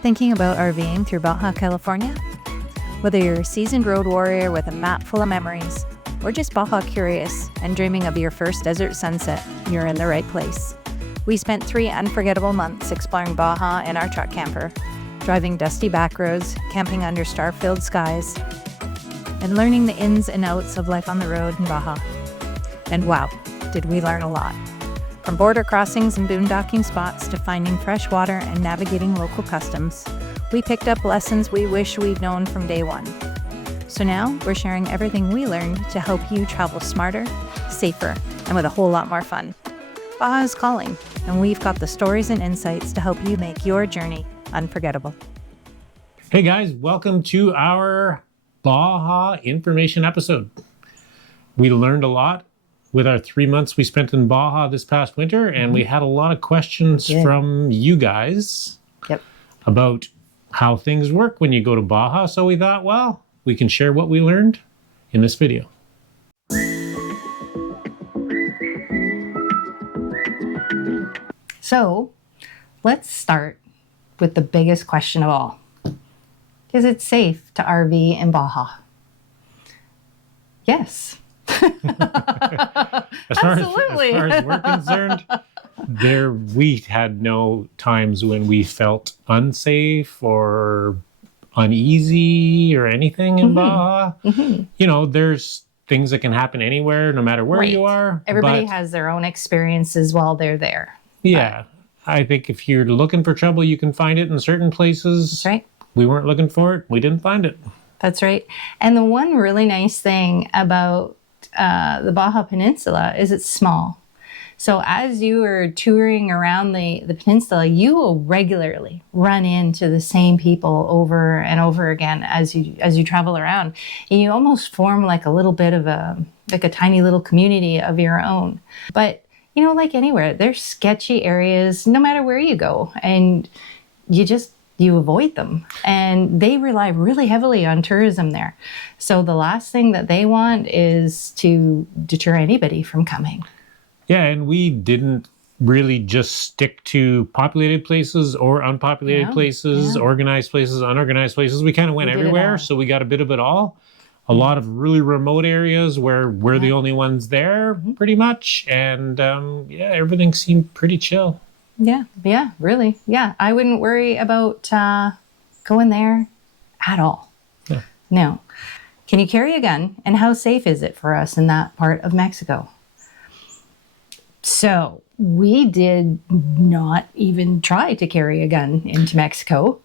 Thinking about RVing through Baja California? Whether you're a seasoned road warrior with a map full of memories, or just Baja-curious and dreaming of your first desert sunset, you're in the right place. We spent 3 unforgettable months exploring Baja in our truck camper, driving dusty back roads, camping under star-filled skies, and learning the ins and outs of life on the road in Baja. And wow, did we learn a lot. From border crossings and boondocking spots to finding fresh water and navigating local customs, we picked up lessons we wish we'd known from day one. So now we're sharing everything we learned to help you travel smarter, safer, and with a whole lot more fun. Baja is calling, and we've got the stories and insights to help you make your journey unforgettable. Hey guys, welcome to our Baja information episode. We learned a lot with our 3 months we spent in Baja this past winter, and we had a lot of questions from you guys about how things work when you go to Baja. So we thought, well, we can share what we learned in this video. So let's start with the biggest question of all. Is it safe to RV in Baja? Yes. Absolutely. As far as we're concerned, we had no times when we felt unsafe or uneasy or anything in Baja. You know, there's things that can happen anywhere, no matter where you are. Everybody has their own experiences while they're there. Yeah. I think if you're looking for trouble, you can find it in certain places. That's right. We weren't looking for it. We didn't find it. That's right. And the one really nice thing about the Baja Peninsula is it's small. So as you are touring around the peninsula, you will regularly run into the same people over and over again as you travel around. And you almost form like a little bit of a tiny little community of your own. But you know, like anywhere, there's sketchy areas no matter where you go, and you avoid them. And they rely really heavily on tourism there. So the last thing that they want is to deter anybody from coming. Yeah, and we didn't really just stick to populated places or unpopulated places, organized places, unorganized places. We kind of went everywhere, so we got a bit of it all. A lot of really remote areas where we're the only ones there, pretty much. And everything seemed pretty chill. Yeah, really. Yeah, I wouldn't worry about going there at all. Yeah. No. Can you carry a gun? And how safe is it for us in that part of Mexico? So we did not even try to carry a gun into Mexico.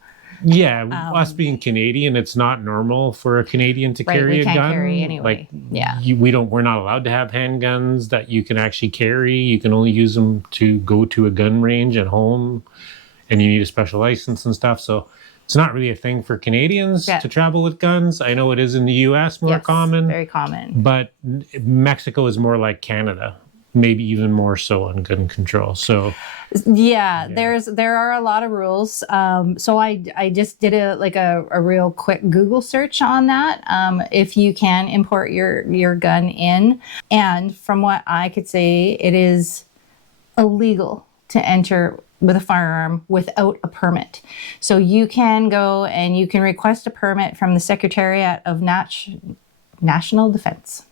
Yeah, us being Canadian, it's not normal for a Canadian to carry a gun. We can't carry anyway. We're not allowed to have handguns that you can actually carry. You can only use them to go to a gun range at home, and you need a special license and stuff. So it's not really a thing for Canadians to travel with guns. I know it is in the U.S. more common. Very common. But Mexico is more like Canada. Maybe even more so on gun control. So there are a lot of rules. So I just did a real quick Google search on that. If you can import your gun in, and from what I could say, it is illegal to enter with a firearm without a permit. So you can go and you can request a permit from the Secretariat of National Defense.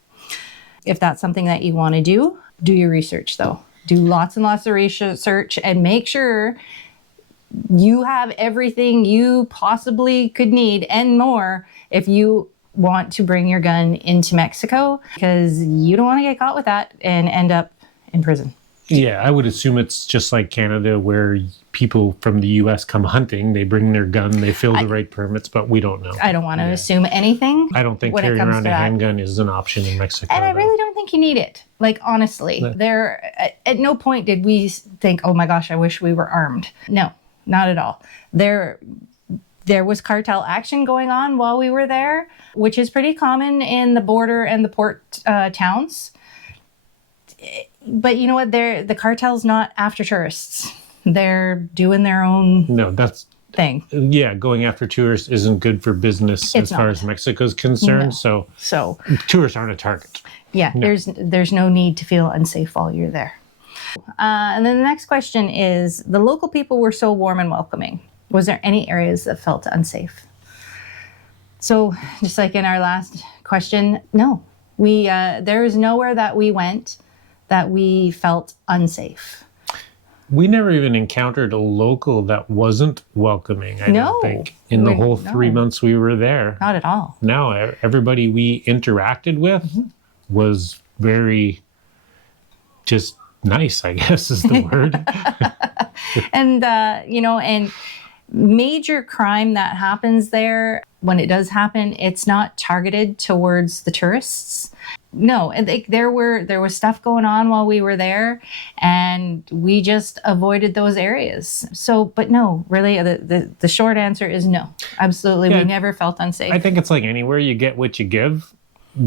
If that's something that you want to do your research though. Do lots and lots of research and make sure you have everything you possibly could need and more if you want to bring your gun into Mexico, because you don't want to get caught with that and end up in prison. Yeah, I would assume it's just like Canada, where people from the U.S. come hunting, they bring their gun, they fill the right permets, but we don't know. I don't want to assume anything. I don't think carrying around a handgun is an option in Mexico. And I really don't think you need it. Like, honestly, at no point did we think, oh my gosh, I wish we were armed. No, not at all. There was cartel action going on while we were there, which is pretty common in the border and the port towns. But you know what? The cartel's not after tourists. They're doing their own thing. Yeah, going after tourists isn't good for business as far as Mexico's concerned. No. So tourists aren't a target. Yeah, no. There's no need to feel unsafe while you're there. And then the next question is, the local people were so warm and welcoming. Was there any areas that felt unsafe? So just like in our last question, no. There is nowhere that we went that we felt unsafe. We never even encountered a local that wasn't welcoming, I don't think, in the whole 3 months we were there. Not at all. No, everybody we interacted with was very just nice, I guess is the word. And, and major crime that happens there, when it does happen, it's not targeted towards the tourists. No, and there was stuff going on while we were there, and we just avoided those areas. So, but no, really, the short answer is no. Absolutely, we never felt unsafe. I think it's like anywhere, you get what you give.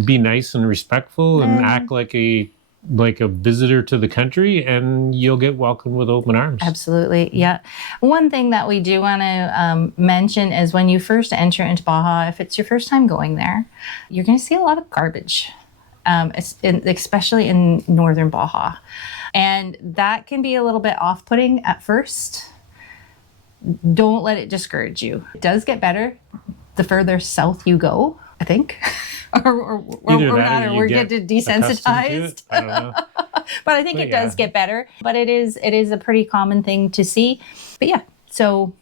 Be nice and respectful, and act like a visitor to the country, and you'll get welcomed with open arms. Absolutely, yeah. One thing that we do want to mention is when you first enter into Baja, if it's your first time going there, you're going to see a lot of garbage. Especially in northern Baja. And that can be a little bit off-putting at first. Don't let it discourage you. It does get better the further south you go, I think. or we get desensitized. I don't know. But I think it does get better. But it is a pretty common thing to see. But yeah, so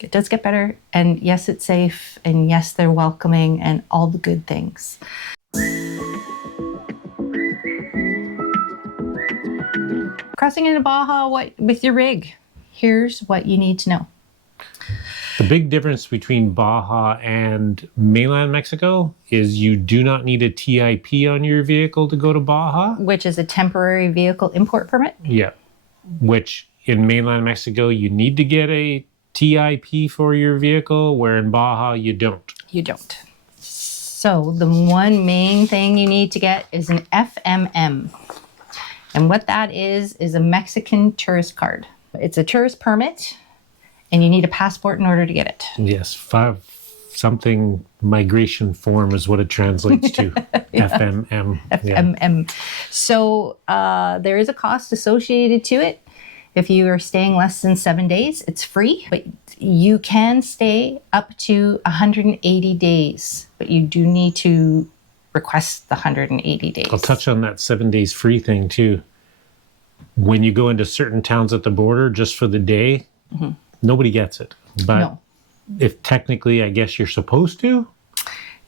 it does get better. And yes, it's safe. And yes, they're welcoming and all the good things. Crossing into Baja with your rig. Here's what you need to know. The big difference between Baja and mainland Mexico is you do not need a TIP on your vehicle to go to Baja. Which is a temporary vehicle import permit. Yeah. Which in mainland Mexico, you need to get a TIP for your vehicle, where in Baja, you don't. You don't. So the one main thing you need to get is an FMM. And what that is a Mexican tourist card. It's a tourist permit, and you need a passport in order to get it. Yes, 5-something migration form is what it translates to. FMM. FMM. Yeah. So there is a cost associated to it. If you are staying less than 7 days, it's free, but you can stay up to 180 days, but you do need to request the 180 days. I'll touch on that 7 days free thing too. When you go into certain towns at the border just for the day, nobody gets it. But if technically, I guess you're supposed to,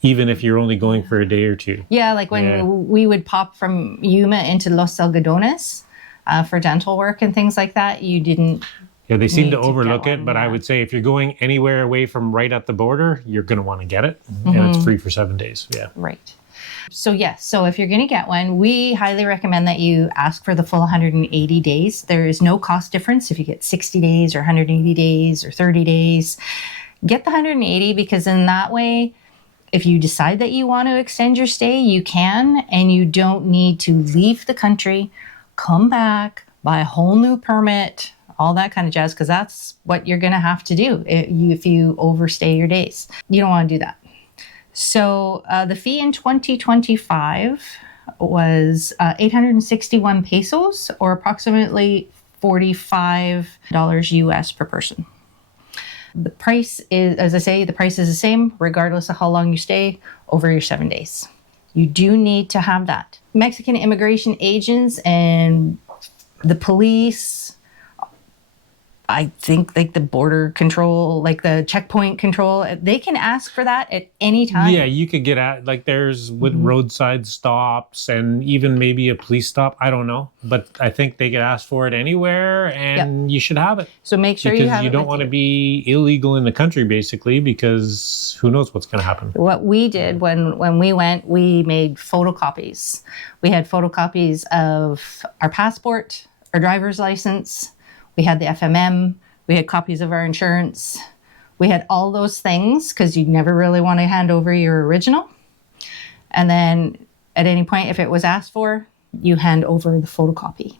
even if you're only going for a day or two. Yeah, like when we would pop from Yuma into Los Algodones for dental work and things like that, you didn't. Yeah, they seem to overlook it, but I would say if you're going anywhere away from right at the border, you're going to want to get it. And it's free for 7 days. Yeah. Right. So yes, so if you're going to get one, we highly recommend that you ask for the full 180 days. There is no cost difference if you get 60 days or 180 days or 30 days. Get the 180 because in that way, if you decide that you want to extend your stay, you can, and you don't need to leave the country, come back, buy a whole new permit, all that kind of jazz, because that's what you're going to have to do if you overstay your days. You don't want to do that. So the fee in 2025 was 861 pesos, or approximately $45 US per person. The price is, as I say, the price is the same regardless of how long you stay over your 7 days. You do need to have that. Mexican immigration agents and the police, I think like the border control, like the checkpoint control, they can ask for that at any time. Yeah, you could get at, like there's with roadside stops and even maybe a police stop. I don't know. But I think they could ask for it anywhere and you should have it. So make sure you have it. Because you don't want to be illegal in the country, basically, because who knows what's going to happen. What we did when we went, we made photocopies. We had photocopies of our passport, our driver's license. We had the FMM, we had copies of our insurance. We had all those things because you never really want to hand over your original. And then at any point, if it was asked for, you hand over the photocopy.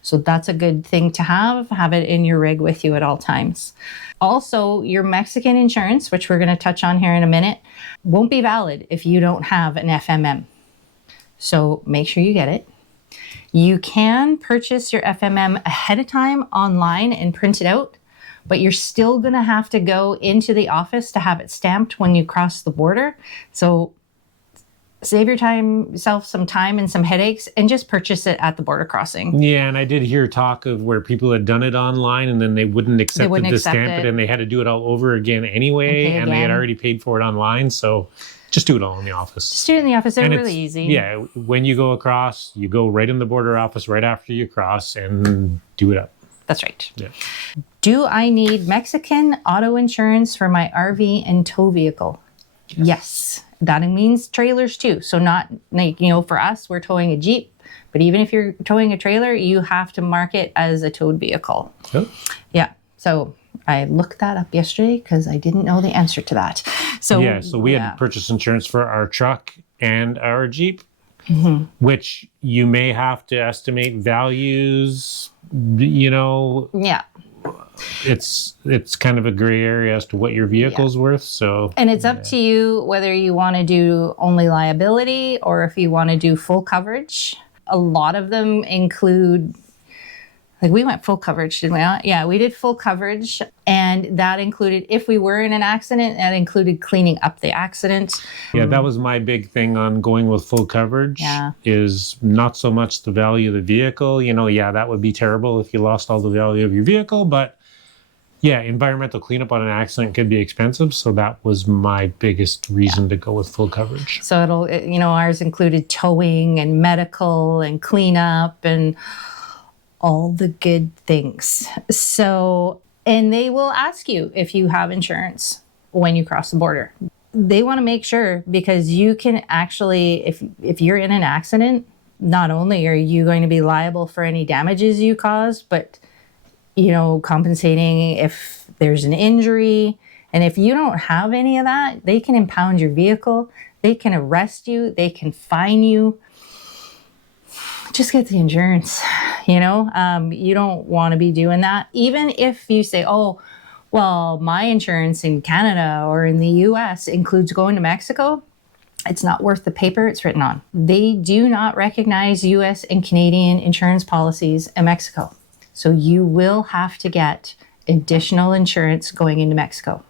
So that's a good thing to have it in your rig with you at all times. Also, your Mexican insurance, which we're going to touch on here in a minute, won't be valid if you don't have an FMM. So make sure you get it. You can purchase your FMM ahead of time online and print it out, but you're still going to have to go into the office to have it stamped when you cross the border. So save yourself some time and some headaches, and just purchase it at the border crossing. Yeah, and I did hear talk of where people had done it online and then they wouldn't accept it to stamp it, and they had to do it all over again anyway, and they had already paid for it online. So just do it all in the office. Just do it in the office. They're really easy. Yeah, when you go across, you go right in the border office right after you cross and do it up. That's right. Yeah. Do I need Mexican auto insurance for my RV and tow vehicle? Yes. That means trailers too. So not like, for us, we're towing a Jeep, but even if you're towing a trailer, you have to mark it as a towed vehicle. Yep. Yeah. So I looked that up yesterday because I didn't know the answer to that. So we had purchased insurance for our truck and our Jeep, which you may have to estimate values, Yeah. It's kind of a gray area as to what your vehicle's worth. So, and it's up to you whether you want to do only liability or if you want to do full coverage. A lot of them include, like we went full coverage, didn't we? Yeah, we did full coverage, and that included, if we were in an accident, that included cleaning up the accident. Yeah, that was my big thing on going with full coverage. Is not so much the value of the vehicle. That would be terrible if you lost all the value of your vehicle, but yeah, environmental cleanup on an accident could be expensive. So that was my biggest reason to go with full coverage. So ours included towing and medical and cleanup and all the good things. So, and they will ask you if you have insurance when you cross the border. They want to make sure, because you can actually, if you're in an accident, not only are you going to be liable for any damages you cause, but compensating if there's an injury. And if you don't have any of that, they can impound your vehicle. They can arrest you. They can fine you. Just get the insurance, you don't want to be doing that. Even if you say, oh, well, my insurance in Canada or in the US includes going to Mexico, it's not worth the paper it's written on. They do not recognize US and Canadian insurance policies in Mexico. So you will have to get additional insurance going into Mexico.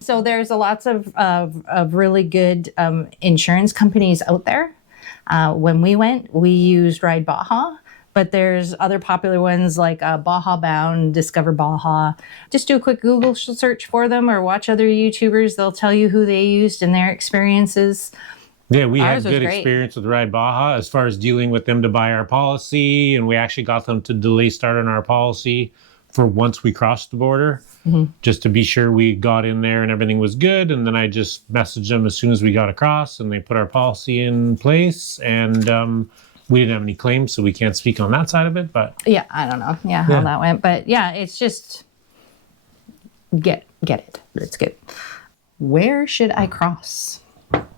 So there's lots of really good insurance companies out there. When we went, we used Ride Baja, but there's other popular ones like Baja Bound, Discover Baja. Just do a quick Google search for them or watch other YouTubers. They'll tell you who they used and their experiences. Yeah, we had good experience with Ride Baja as far as dealing with them to buy our policy, and we actually got them to delay start on our policy for once we crossed the border, just to be sure we got in there and everything was good. And then I just messaged them as soon as we got across, and they put our policy in place, and we didn't have any claims, so we can't speak on that side of it. But yeah, I don't know how that went, but yeah, it's just get it. It's good. Where should I cross?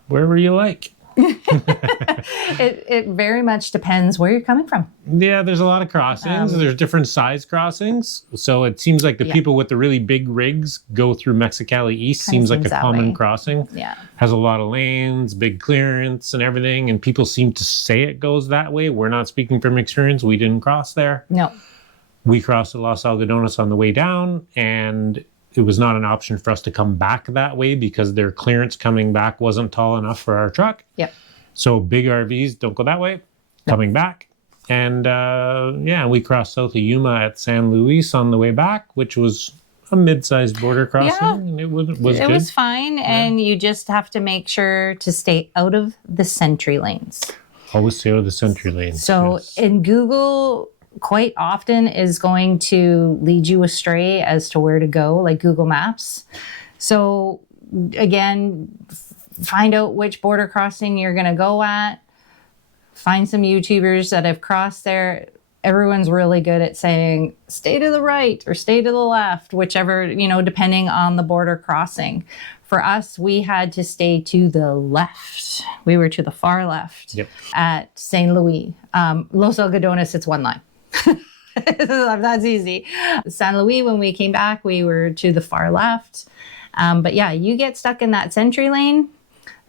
Wherever you like. It very much depends where you're coming from. Yeah, there's a lot of crossings. There's different size crossings. So it seems like the people with the really big rigs go through Mexicali East. Seems like a common crossing. Yeah. Has a lot of lanes, big clearance and everything. And people seem to say it goes that way. We're not speaking from experience. We didn't cross there. No. We crossed at Los Algodones on the way down, and it was not an option for us to come back that way because their clearance coming back wasn't tall enough for our truck. Yep. So big RVs don't go that way, coming back. And we crossed south of Yuma at San Luis on the way back, which was a mid-sized border crossing. Yeah. And it was good. It was fine. Yeah. And you just have to make sure to stay out of the sentry lanes. Always stay out of the sentry lanes. So in Google, quite often is going to lead you astray as to where to go, like Google Maps. So again, find out which border crossing you're going to go at. Find some YouTubers that have crossed there. Everyone's really good at saying, stay to the right or stay to the left, whichever, depending on the border crossing. For us, we had to stay to the left. We were to the far left at St. Louis. Los Algodones, it's one line. That's easy. San Luis, when we came back, we were to the far left. But yeah, you get stuck in that sentry lane,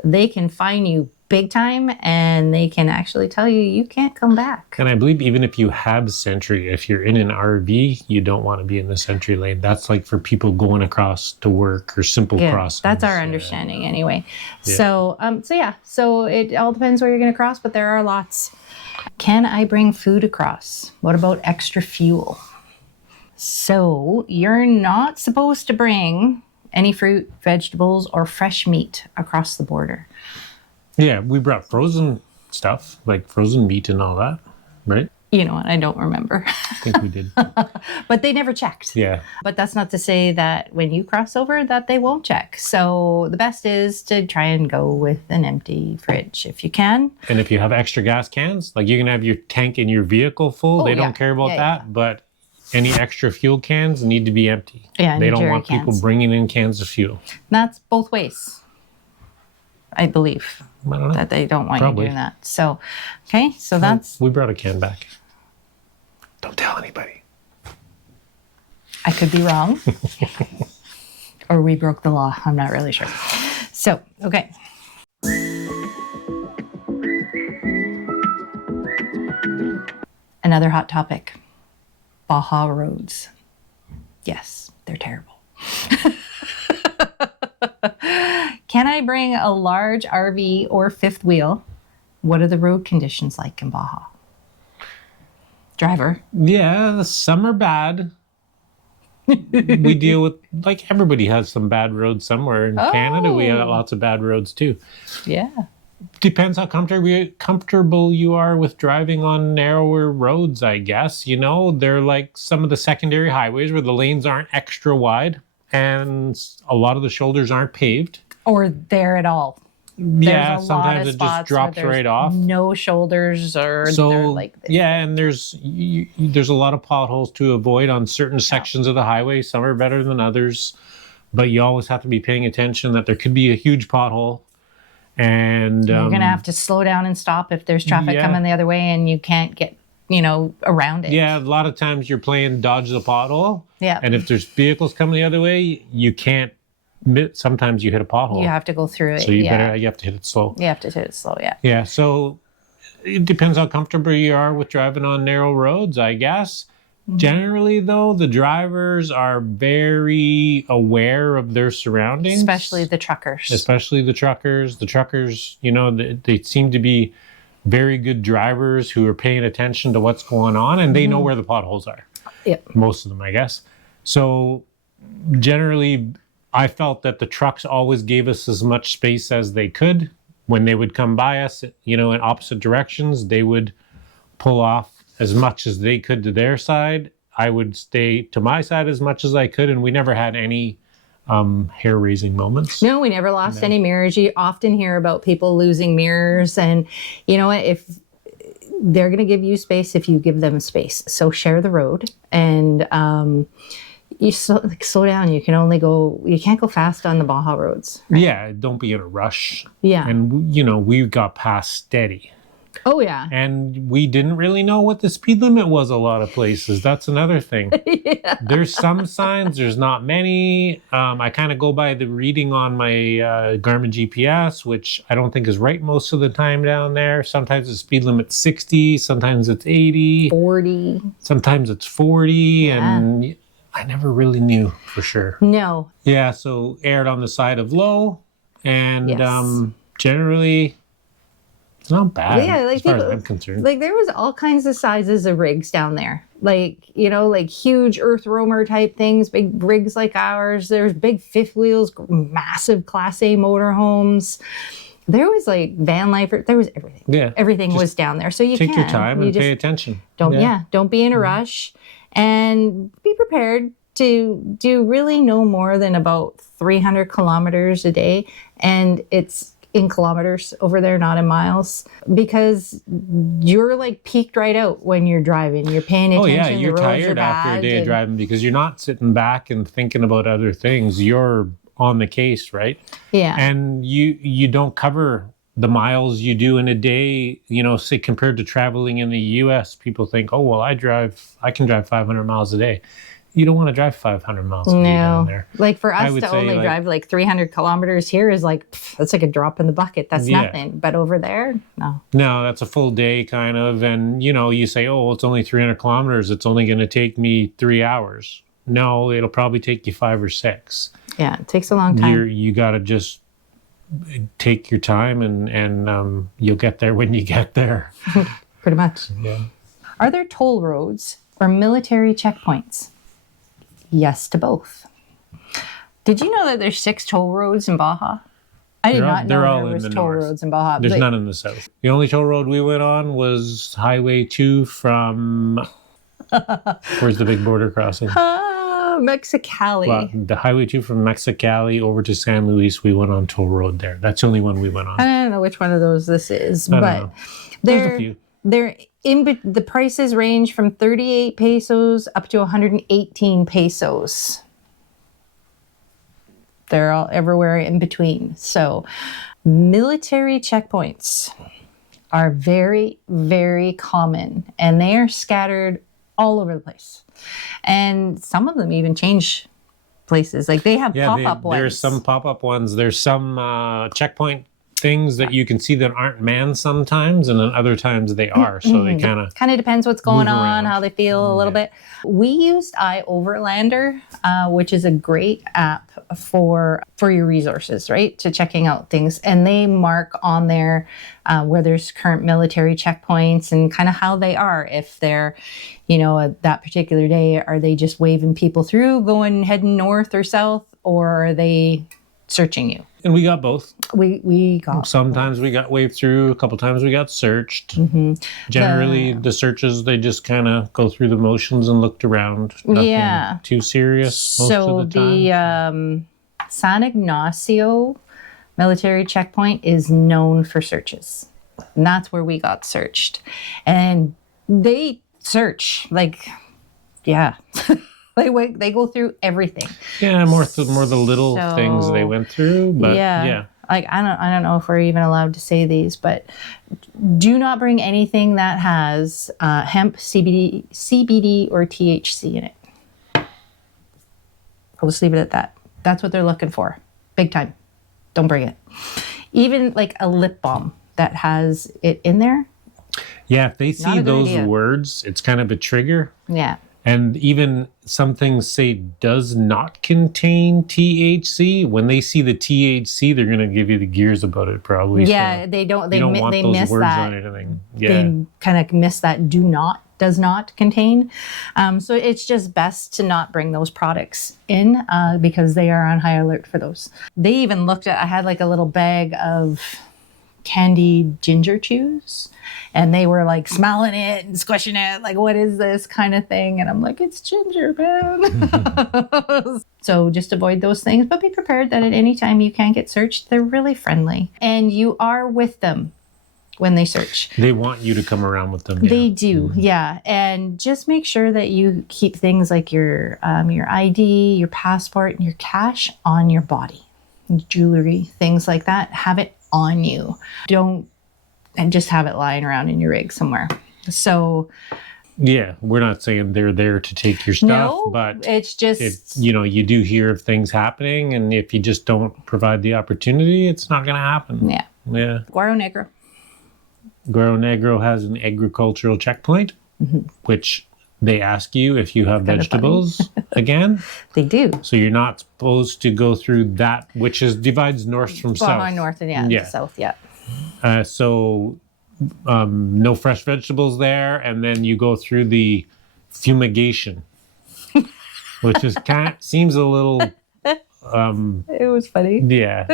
they can fine you big time, and they can actually tell you you can't come back. And I believe even if you have Sentry, if you're in an RV, you don't want to be in the Sentry lane. That's like for people going across to work or simple crossings. That's our understanding anyway. So it all depends where you're going to cross, but there are lots. Can I bring food across? What about extra fuel? So you're not supposed to bring any fruit, vegetables, or fresh meat across the border. Yeah, we brought frozen stuff, like frozen meat and all that, right? You know what? I don't remember. I think we did. But they never checked. Yeah. But that's not to say that when you cross over that they won't check. So the best is to try and go with an empty fridge if you can. And if you have extra gas cans, like you can have your tank in your vehicle full. They don't care about that. But any extra fuel cans need to be empty. Yeah, they don't want people bringing in cans of fuel. That's both ways, I believe. I don't know. That they don't want you doing that. So, okay, so that's... We brought a can back. Don't tell anybody. I could be wrong. Or we broke the law. I'm not really sure. So, okay. Another hot topic. Baja roads. Yes, they're terrible. Can I bring a large RV or fifth wheel? What are the road conditions like in Baja? Driver. Yeah, some are bad. We deal with, like, everybody has some bad roads somewhere. In Canada, we have lots of bad roads too. Yeah. Depends how comfortable you are with driving on narrower roads, I guess. You know, they're like some of the secondary highways where the lanes aren't extra wide and a lot of the shoulders aren't paved. Or there at all. Yeah, sometimes it just drops right off. No shoulders or and there's a lot of potholes to avoid on certain sections of the highway. Some are better than others, but you always have to be paying attention that there could be a huge pothole. And you're going to have to slow down and stop if there's traffic coming the other way and you can't get, around it. Yeah, a lot of times you're playing dodge the pothole. Yeah. And if there's vehicles coming the other way, you can't. Sometimes you hit a pothole. You have to go through it. So you have to hit it slow. You have to hit it slow, yeah. Yeah, so it depends how comfortable you are with driving on narrow roads, I guess. Mm-hmm. Generally, though, the drivers are very aware of their surroundings. Especially the truckers. The truckers, they seem to be very good drivers who are paying attention to what's going on, and they know where the potholes are. Yep. Most of them, I guess. So generally, I felt that the trucks always gave us as much space as they could. When they would come by us, in opposite directions, they would pull off as much as they could to their side. I would stay to my side as much as I could, and we never had any hair-raising moments. No, we never lost any mirrors. You often hear about people losing mirrors, and you know what? If they're going to give you space, if you give them space. So share the road, and you slow down. You can't go fast on the Baja roads. Right? Yeah, don't be in a rush. Yeah. And, we got past steady. Oh, yeah. And we didn't really know what the speed limit was a lot of places. That's another thing. Yeah. There's some signs, there's not many. I kind of go by the reading on my Garmin GPS, which I don't think is right most of the time down there. Sometimes the speed limit's 60, sometimes it's 80. 40. Sometimes it's 40, and I never really knew for sure. No. Yeah, so aired on the side of low, and generally, it's not bad as far as I'm concerned. Like, there was all kinds of sizes of rigs down there. Like, huge earth roamer type things, big rigs like ours. There's big fifth wheels, massive Class A motorhomes. There was like van life. There was everything. Yeah. Everything was down there. So you take your time and pay attention. Don't be in a rush. And be prepared to do really no more than about 300 kilometers a day. And it's in kilometers over there, not in miles, because you're like peaked right out when you're driving. You're paying attention. Oh, yeah, you're tired after a day of driving because you're not sitting back and thinking about other things. You're on the case, right? Yeah. And you don't cover the miles you do in a day, say compared to traveling in the US, people think, oh, well, I can drive 500 miles a day. you don't want to drive 500 miles a day down there. Like for I us would to say, only like- drive like 300 kilometers here is like, that's like a drop in the bucket. That's Yeah. nothing. But over there, no. No, that's a full day kind of. And, you know, you say, oh, it's only 300 kilometers. It's only going to take me 3 hours. No, it'll probably take you 5 or 6. Yeah, it takes a long time. You got to just take your time and you'll get there when you get there. Pretty much. Yeah. Are there toll roads or military checkpoints? Yes to both. Did you know that there's 6 toll roads in Baja? I did not know there was toll roads in Baja. There's none in the south. The only toll road we went on was Highway 2 from... Where's the big border crossing? Mexicali. Well, the Highway 2 from Mexicali over to San Luis, we went on toll road there. That's the only one we went on. I don't know which one of those this is, I don't but know. There's a few. the prices range from 38 pesos up to 118 pesos. They're all everywhere in between. So military checkpoints are very, very common, and they are scattered all over the place. And some of them even change places. Like they have pop-up ones. There's some pop-up ones. There's some checkpoint things that you can see that aren't manned sometimes, and then other times they are. So they kind of depends what's going move on, around. how they feel a little bit. We used iOverlander, which is a great app for your resources, right? To checking out things. And they mark on there where there's current military checkpoints and kind of how they are. If they're, that particular day, are they just waving people through, heading north or south, or are they searching you? And we got both. We got Sometimes we got waved through. A couple times we got searched. Mm-hmm. Generally, the searches, they just kind of go through the motions and looked around. Nothing too serious most of the time. San Ignacio military checkpoint is known for searches. And that's where we got searched. And they search, they go through everything. Yeah, more the little things they went through, but yeah. Like I don't know if we're even allowed to say these, but do not bring anything that has hemp, CBD, or THC in it. I'll just leave it at that. That's what they're looking for, big time. Don't bring it. Even like a lip balm that has it in there. Yeah, if they see those idea. words, it's kind of a trigger. Yeah. And even some things say does not contain THC. When they see the THC, they're going to give you the gears about it probably. Yeah, so they don't. you don't want they those miss words that. on anything. Yeah. They kind of miss that does not contain. So it's just best to not bring those products in because they are on high alert for those. They even looked at, I had like a little bag of candied ginger chews, and they were like smelling it and squishing it, like, what is this kind of thing? And I'm like, it's ginger, man. So just avoid those things, but be prepared that at any time you can get searched. They're really friendly, and you are with them when they search. They want you to come around with them. They do, yeah. And just make sure that you keep things like your ID, your passport, and your cash on your body. Jewelry, things like that. Have it on you. Don't and just have it lying around in your rig somewhere. So yeah, we're not saying they're there to take your stuff, no, but it's just you do hear of things happening, and if you just don't provide the opportunity, it's not going to happen. Yeah. Guaro Negro. Guaro Negro has an agricultural checkpoint, which they ask you if you have vegetables again. They do. So you're not supposed to go through that, which divides north from south. North and south, yeah. So no fresh vegetables there, and then you go through the fumigation, which seems a little. It was funny. Yeah.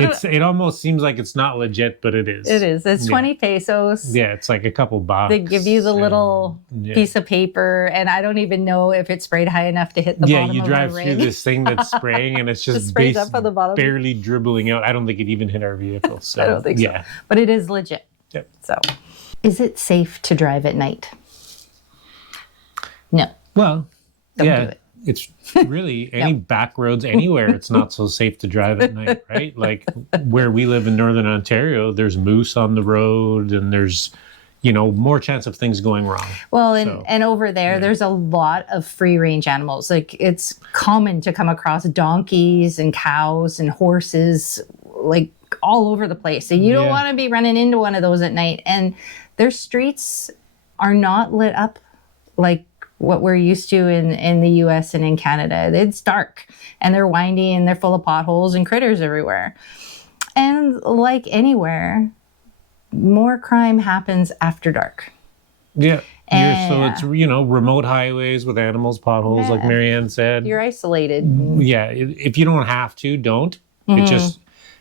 It almost seems like it's not legit, but it is. It is. It's 20 pesos. Yeah, it's like a couple bucks. They give you the little piece of paper, and I don't even know if it's sprayed high enough to hit the bottom of the ring. Yeah, you drive through this thing that's spraying, and it's just up on the bottom. barely dribbling out. I don't think it even hit our vehicle. So, I don't think so. But it is legit. Yep. So, is it safe to drive at night? No. Well, Don't do it. It's really any back roads anywhere. It's not so safe to drive at night, right? Like where we live in Northern Ontario, there's moose on the road, and there's, more chance of things going wrong. Well, and over there, there's a lot of free range animals. Like it's common to come across donkeys and cows and horses, like all over the place. So you don't want to be running into one of those at night. And their streets are not lit up like what we're used to in the US and in Canada. It's dark and they're windy and they're full of potholes and critters everywhere. And like anywhere, more crime happens after dark. Yeah. So it's, remote highways with animals, potholes, like Marianne said. You're isolated. Yeah. If you don't have to, don't.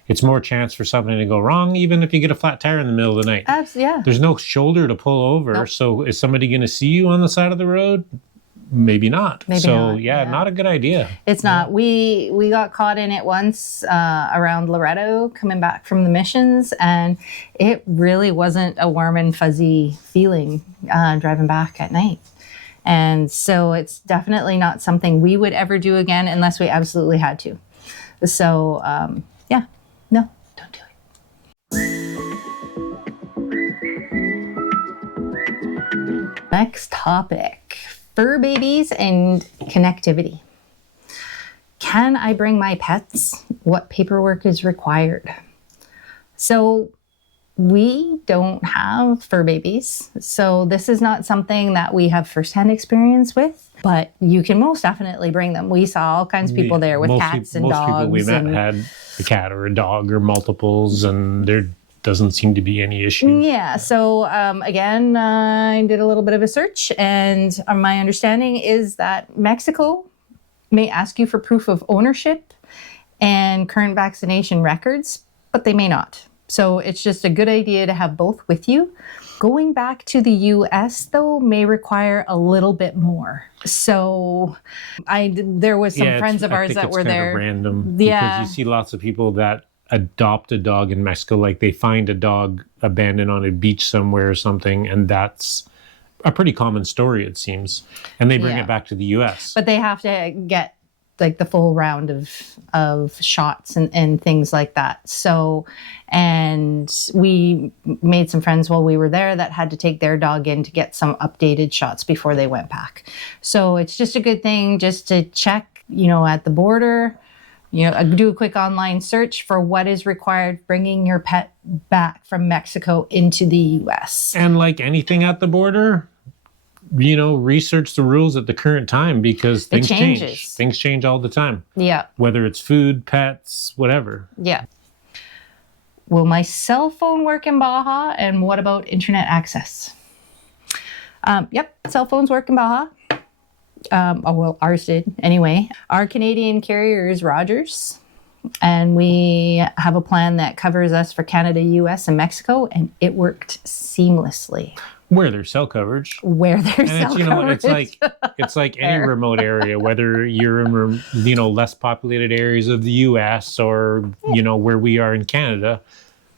It's more chance for something to go wrong, even if you get a flat tire in the middle of the night. Yeah. There's no shoulder to pull over. Nope. So is somebody going to see you on the side of the road? Maybe not. Not a good idea. It's not. We got caught in it once around Loretto coming back from the missions, and it really wasn't a warm and fuzzy feeling driving back at night. And so it's definitely not something we would ever do again unless we absolutely had to. So, no, don't do it. Next topic. Fur babies and connectivity. Can I bring my pets? What paperwork is required? So we don't have fur babies. So this is not something that we have firsthand experience with, but you can most definitely bring them. We saw all kinds of people there with cats and dogs. Most people we met had a cat or a dog or multiples, and there doesn't seem to be any issue. Yeah. So again, I did a little bit of a search, and my understanding is that Mexico may ask you for proof of ownership and current vaccination records, but they may not. So it's just a good idea to have both with you. Going back to the US, though, may require a little bit more. So there was some friends of ours that were there. It's kind of random because you see lots of people that adopt a dog in Mexico, like they find a dog abandoned on a beach somewhere or something, and that's a pretty common story, it seems. And they bring it back to the US. But they have to get like the full round of shots and things like that. So, and we made some friends while we were there that had to take their dog in to get some updated shots before they went back. So it's just a good thing just to check, at the border, do a quick online search for what is required bringing your pet back from Mexico into the US. And like anything at the border, research the rules at the current time because things change. Things change all the time. Yeah. Whether it's food, pets, whatever. Yeah. Will my cell phone work in Baja? And what about internet access? Yep, cell phones work in Baja. Ours did anyway. Our Canadian carrier is Rogers. And we have a plan that covers us for Canada, US, and Mexico. And it worked seamlessly. Where there's cell coverage. It's like any remote area, whether you're in, less populated areas of the US or, where we are in Canada,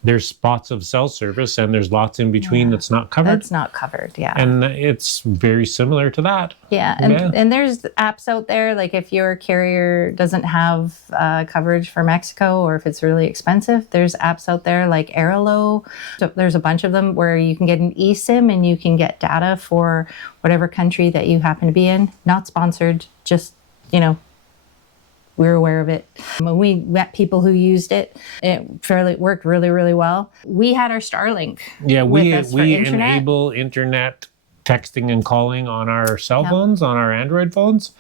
there's spots of cell service and there's lots in between that's not covered. That's not covered, yeah. And it's very similar to that. Yeah, and there's apps out there, like if your carrier doesn't have coverage for Mexico or if it's really expensive, there's apps out there like Airalo. So there's a bunch of them where you can get an eSIM and you can get data for whatever country that you happen to be in. Not sponsored, just, we were aware of it. When we met people who used it, it worked really, really well. We had our Starlink. Yeah, we enable internet texting and calling on our cell phones, on our Android phones.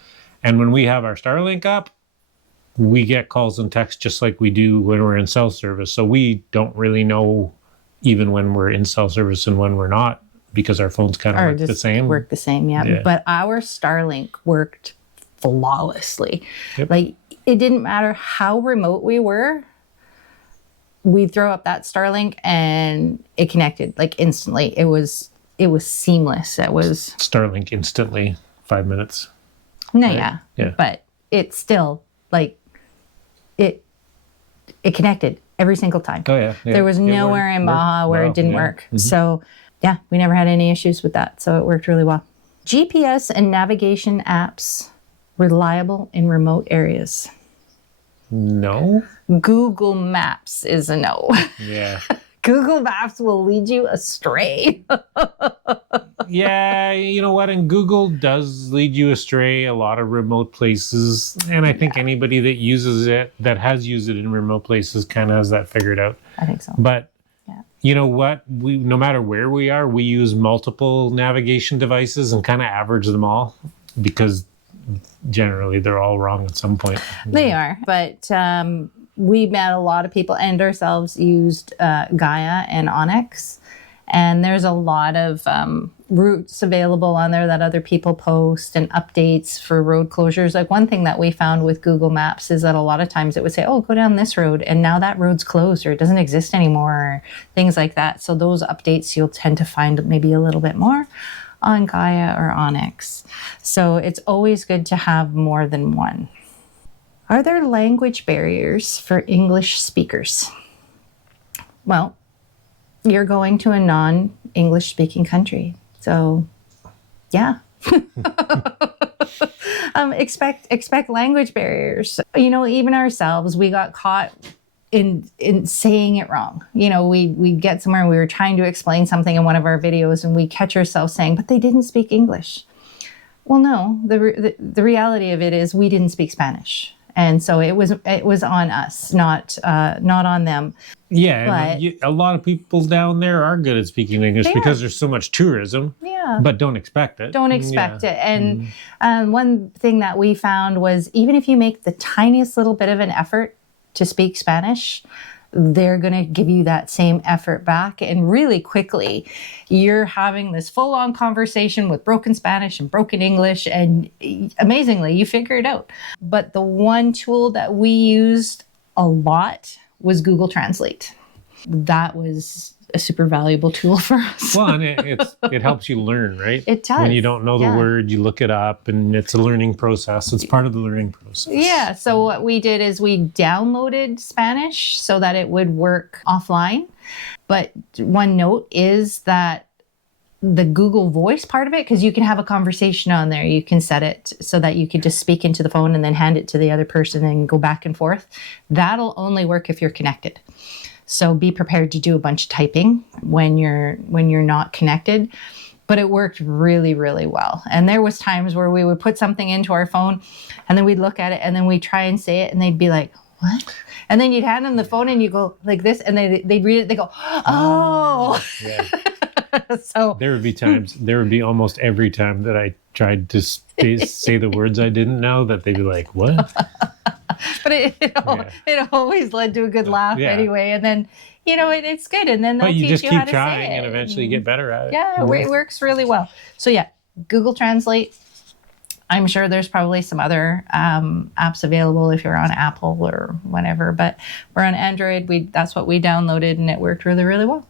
And when we have our Starlink up, we get calls and texts just like we do when we're in cell service. So we don't really know even when we're in cell service and when we're not, because our phones kind of work the same. Work the same, yeah. But our Starlink worked flawlessly. Yep. Like, it didn't matter how remote we were. We'd throw up that Starlink and it connected like instantly. It was seamless. It was Starlink instantly, 5 minutes. No, right? Yeah. But it's still like it connected every single time. Oh yeah. There was nowhere in Baja where it didn't work. Mm-hmm. So yeah, we never had any issues with that. So it worked really well. GPS and navigation apps reliable in remote areas? No. Google Maps is a no. Yeah. Google Maps will lead you astray. Yeah, you know what? And Google does lead you astray a lot of remote places. And I think anybody that uses it, that has used it in remote places, kind of has that figured out. I think so. But you know what? No matter where we are, we use multiple navigation devices and kind of average them all, because generally they're all wrong at some point. They are. But we met a lot of people and ourselves used Gaia and Onyx. And there's a lot of routes available on there that other people post and updates for road closures. Like one thing that we found with Google Maps is that a lot of times it would say, oh, go down this road, and now that road's closed or it doesn't exist anymore, or things like that. So those updates you'll tend to find maybe a little bit more on Gaia or Onyx. So it's always good to have more than one. Are there language barriers for English speakers? Well, you're going to a non-English speaking country. So, yeah. Expect language barriers. You know, even ourselves, we got caught in saying it wrong. You know, we get somewhere and we were trying to explain something in one of our videos and we catch ourselves saying, but they didn't speak English. Well, no, the reality of it is we didn't speak Spanish. And so it was on us, not on them. Yeah, and a lot of people down there are good at speaking English because there's so much tourism. Yeah. But don't expect it. Don't expect it. And one thing that we found was even if you make the tiniest little bit of an effort to speak Spanish, they're going to give you that same effort back. And really quickly, you're having this full-on conversation with broken Spanish and broken English. And amazingly, you figure it out. But the one tool that we used a lot was Google Translate. That was a super valuable tool for us. Well, and it helps you learn, right? It does. When you don't know the word, you look it up, and it's a learning process. It's part of the learning process. Yeah. So what we did is we downloaded Spanish so that it would work offline. But one note is that the Google Voice part of it, because you can have a conversation on there, you can set it so that you could just speak into the phone and then hand it to the other person and go back and forth. That'll only work if you're connected. So be prepared to do a bunch of typing when you're not connected. But it worked really, really well. And there was times where we would put something into our phone and then we'd look at it and then we'd try and say it and they'd be like, what? And then you'd hand them the phone and you go like this and they'd read it. They go, oh. Yeah. So there would be almost every time that I tried to say the words I didn't know that they'd be like, what? But it always led to a good laugh anyway. And then, you know, it's good. And then they'll but you teach just you keep how to trying say it. and eventually you get better at it. Yeah, it works really well. So yeah, Google Translate. I'm sure there's probably some other apps available if you're on Apple or whatever, but we're on Android. That's what we downloaded and it worked really, really well.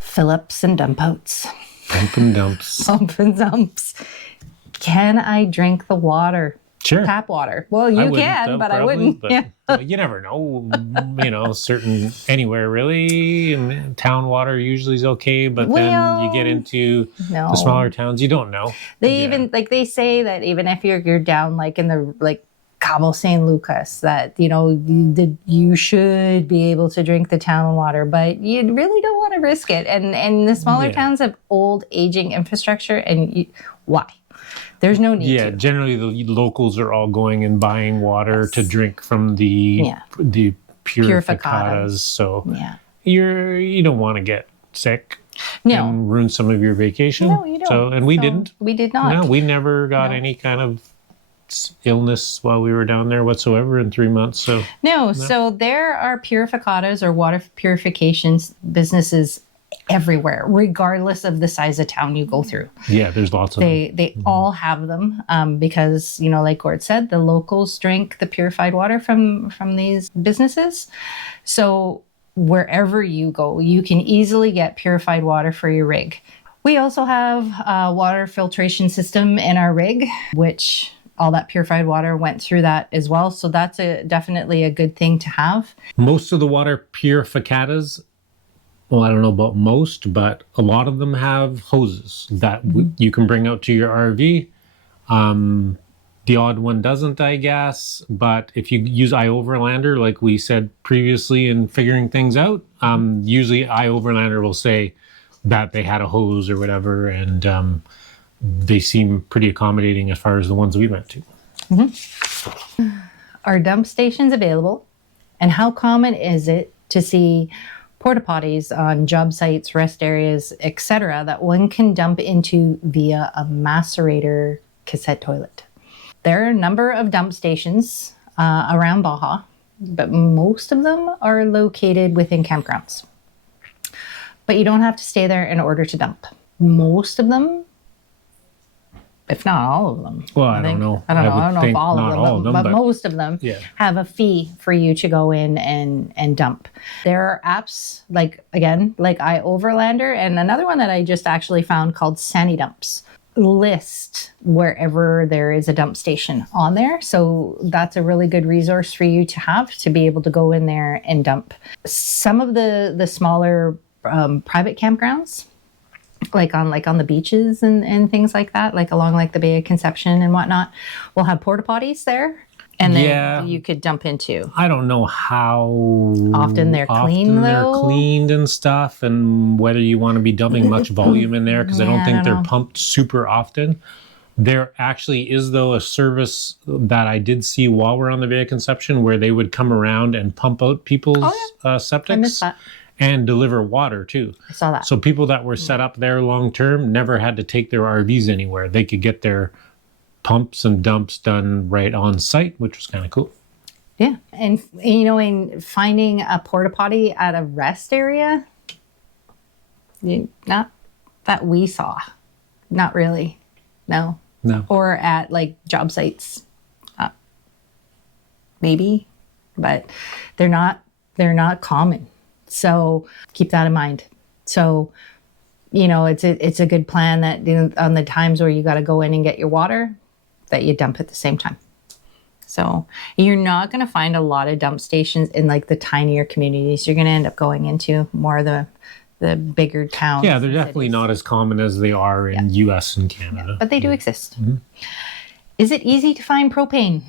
Fill-ups and dump-outs. Pump and dumps. Pump and dumps. Can I drink the water? Sure. Tap water. Well, you can, but I wouldn't. But, yeah. You never know. You know, anywhere really. And town water usually is okay, but then you get into the smaller towns, you don't know. They even they say that even if you're down like in the Cabo San Lucas, that you should be able to drink the town water, but you really don't want to risk it. And the smaller towns have old, aging infrastructure, and why? There's no need to. Yeah, generally the locals are all going and buying water to drink from the purificadas. So you don't want to get sick and ruin some of your vacation. No, you don't. And we didn't. We did not. No, we never got any kind of illness while we were down there whatsoever in 3 months. So there are purificadas or water purification businesses everywhere, regardless of the size of town you go through. Yeah, there's lots of them. They all have them because, like Gord said, the locals drink the purified water from these businesses. So wherever you go, you can easily get purified water for your rig. We also have a water filtration system in our rig, which all that purified water went through that as well. So that's definitely a good thing to have. Most of the water purificadas, well, I don't know about most, but a lot of them have hoses that you can bring out to your RV. The odd one doesn't, I guess. But if you use iOverlander, like we said previously in figuring things out, usually iOverlander will say that they had a hose or whatever, and they seem pretty accommodating as far as the ones we went to. Are dump stations available? And how common is it to see porta potties on job sites, rest areas, etc., that one can dump into via a macerator cassette toilet? There are a number of dump stations around Baja, but most of them are located within campgrounds. But you don't have to stay there in order to dump. Most of them, if not all of them. Well, I don't know. I don't know if all of them, but most of them have a fee for you to go in and dump. There are apps like iOverlander, and another one that I just actually found called Sandy Dumps list wherever there is a dump station on there. So that's a really good resource for you to have to be able to go in there and dump. Some of the smaller private campgrounds, like on the beaches and things like that, like along like the Bay of Conception and whatnot, will have porta potties there, and then you could dump into. I don't know how often they're cleaned and stuff, and whether you want to be dumping much volume in there, because I don't think they're pumped super often. There actually is, though, a service that I did see while we're on the Bay of Conception where they would come around and pump out people's septics. I missed that. And deliver water too. I saw that. So people that were set up there long term never had to take their RVs anywhere. They could get their pumps and dumps done right on site, which was kind of cool. Yeah. And, in finding a porta potty at a rest area, not that we saw. Not really. No. Or at like job sites. Maybe. But they're not common. So keep that in mind. So, it's a good plan that on the times where you got to go in and get your water, that you dump at the same time. So you're not going to find a lot of dump stations in like the tinier communities. You're going to end up going into more of the bigger towns. Yeah, they're definitely not as common as they are in US and Canada. Yeah, but they do exist. Mm-hmm. Is it easy to find propane?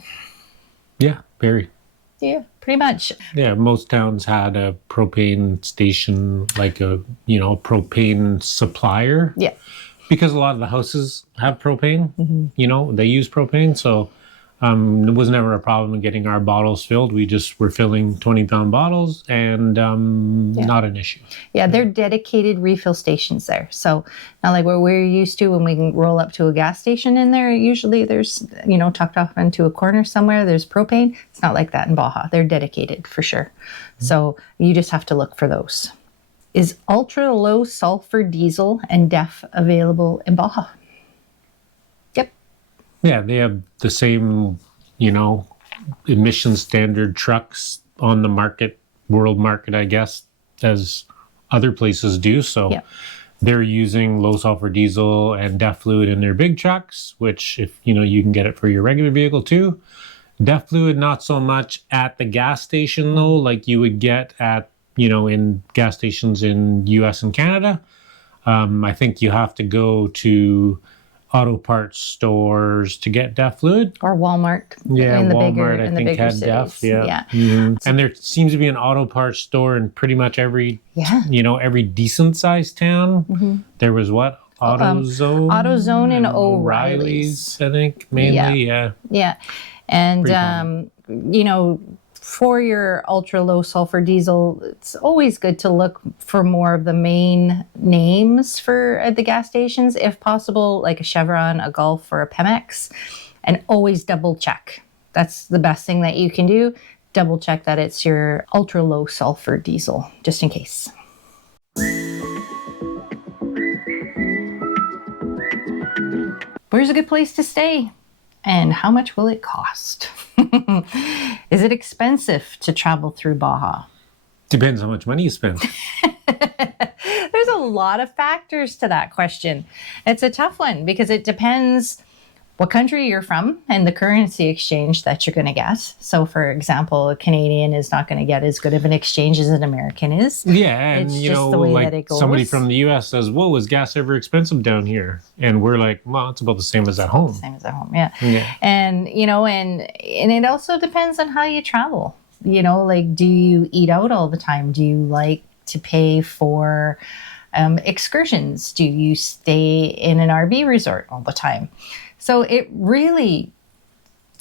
Yeah, very. Yeah, pretty much. Yeah, most towns had a propane station, like a propane supplier. Yeah. Because a lot of the houses have propane, they use propane. So it was never a problem in getting our bottles filled. We just were filling 20-pound bottles and not an issue. Yeah, they're dedicated refill stations there. So not like what we're used to when we can roll up to a gas station in there. Usually there's, tucked off into a corner somewhere, there's propane. It's not like that in Baja. They're dedicated for sure. Mm-hmm. So you just have to look for those. Is ultra low sulfur diesel and DEF available in Baja? Yep. Yeah, they have the same, emission standard trucks on the market, world market, I guess, as other places do. So they're using low sulfur diesel and DEF fluid in their big trucks, which if, you can get it for your regular vehicle too. DEF fluid, not so much at the gas station though, like you would get at in gas stations in US and Canada. I think you have to go to auto parts stores to get DEF fluid. Or Walmart. Yeah, in the Walmart, bigger, I in think, the bigger had cities. DEF. Yeah. Mm-hmm. And there seems to be an auto parts store in pretty much every, every decent sized town. Mm-hmm. There was what? AutoZone? AutoZone and O'Reilly's. I think, mainly, Yeah. And, for your ultra low sulfur diesel, it's always good to look for more of the main names at the gas stations, if possible, like a Chevron, a Gulf, or a Pemex, and always double check. That's the best thing that you can do. Double check that it's your ultra low sulfur diesel, just in case. Where's a good place to stay? And how much will it cost? Is it expensive to travel through Baja? Depends how much money you spend. There's a lot of factors to that question. It's a tough one because it depends what country you're from and the currency exchange that you're going to get. So, for example, a Canadian is not going to get as good of an exchange as an American is. Yeah, and It's you just know, the way like that it goes. somebody from the US says, "Whoa, is gas ever expensive down here?" And we're like, "Well, it's about the same as at home." Same as at home, yeah. Yeah. And you know, and it also depends on how you travel. You know, like, do you eat out all the time? Do you like to pay for excursions? Do you stay in an RV resort all the time? So it really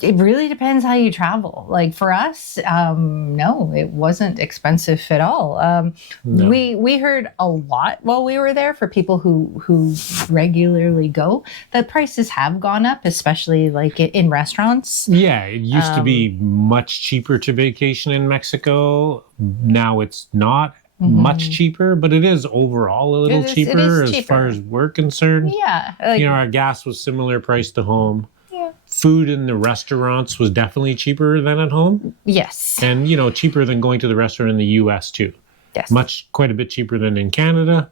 depends how you travel. Like for us, no, it wasn't expensive at all. No. We heard a lot while we were there for people who regularly go that prices have gone up, especially like in restaurants. Yeah, it used to be much cheaper to vacation in Mexico. Now it's not much cheaper, but it is overall a little It is cheaper as cheaper. far as we're concerned. Yeah, like, You know, our gas was similar price to home. yeah. Food in the restaurants was definitely cheaper than at home. Yes. And, you know, cheaper than going to the restaurant in the US too. Yes. Quite a bit cheaper than in Canada.